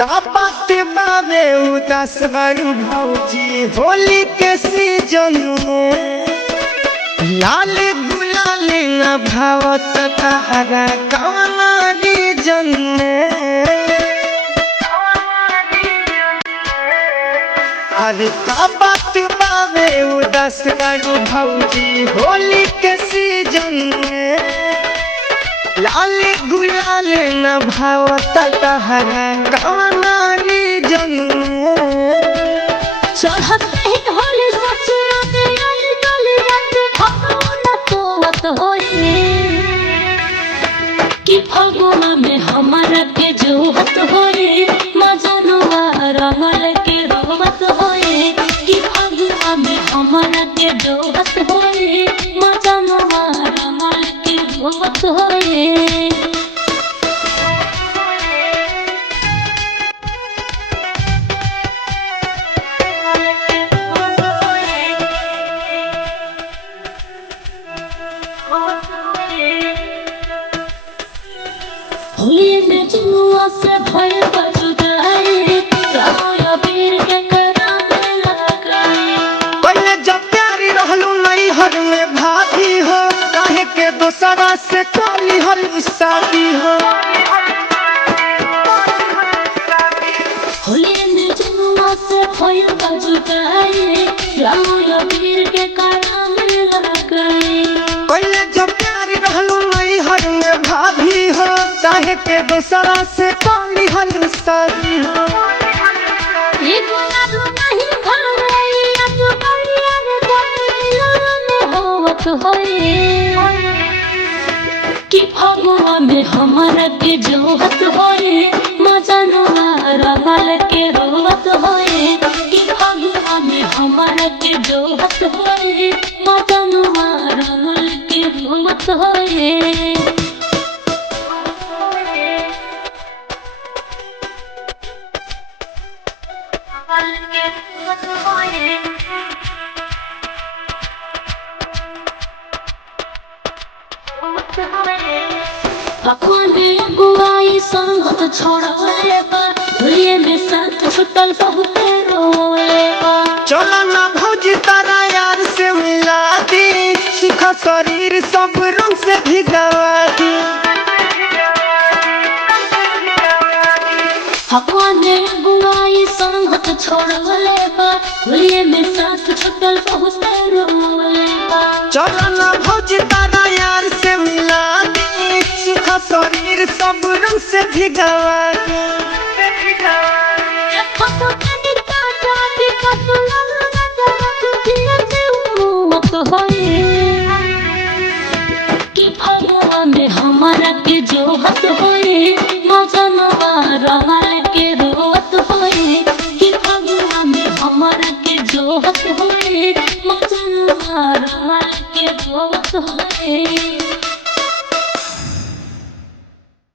का बात बाबे उदास बारू भौजी होली के सीजन में लाल गुलाल न भावत तारा कवना रीजन में। अरे का बात बाबे उदास बारू भौजी होली के सीजन में लाल गुलाल न भावत तारा कवना रीजन में। चढ़ते होली ससुरा के आली डोली रात फगुना तोवत होई कि फगुना में हमारा के जोहत होई मजनुआ रंगल के रोवत होई कि फगुना में हमारा के जोहत होई मजनुआ रंगल के रोवत होई। होली में जुआ से भय बजुदाई राया वीर के कराम लगाई। पहले जब प्यारी रहलू नहीं हर में भाभी हो काहे के दोसरा से काली हल शादी हो। होली में जुआ से भय बजुदाई राया वीर के कराम लगाई। पहले जब प्यारी रहलू नहीं हर में भाभी हो काहे के दोसरा से काली हल शादी हो। ये गुलाब नहीं भरई आज बढ़िया रे गलिया में होवत होई कि फगुआ में हमारा के जोहत होई मजनुआ रंगल के रोवत होई कि फगुआ में हमारा के जोहत होई मजनुआ रंगल के रोवत होई। पकवाने गुआई संगत छोड़ले बा होलिये में साथ छुटल बहुते रोले बा। चलो ना भौजी तारा यार से मिला दी सीखा शरीर सब रंग से भिगवा दी। पकवाने गुआई संगत छोड़ले बा होलिये में साथ छुटल बहुते रोले बा। चलो ना भौजी तारा यार से मिला दी सीखा शरीर सब रंग से भिगवा दी। फोटो कनी काटा दी कसला लगा दिया से मत होई कि फगुआ में हमारा के जोहत होई मजनुआ रंगल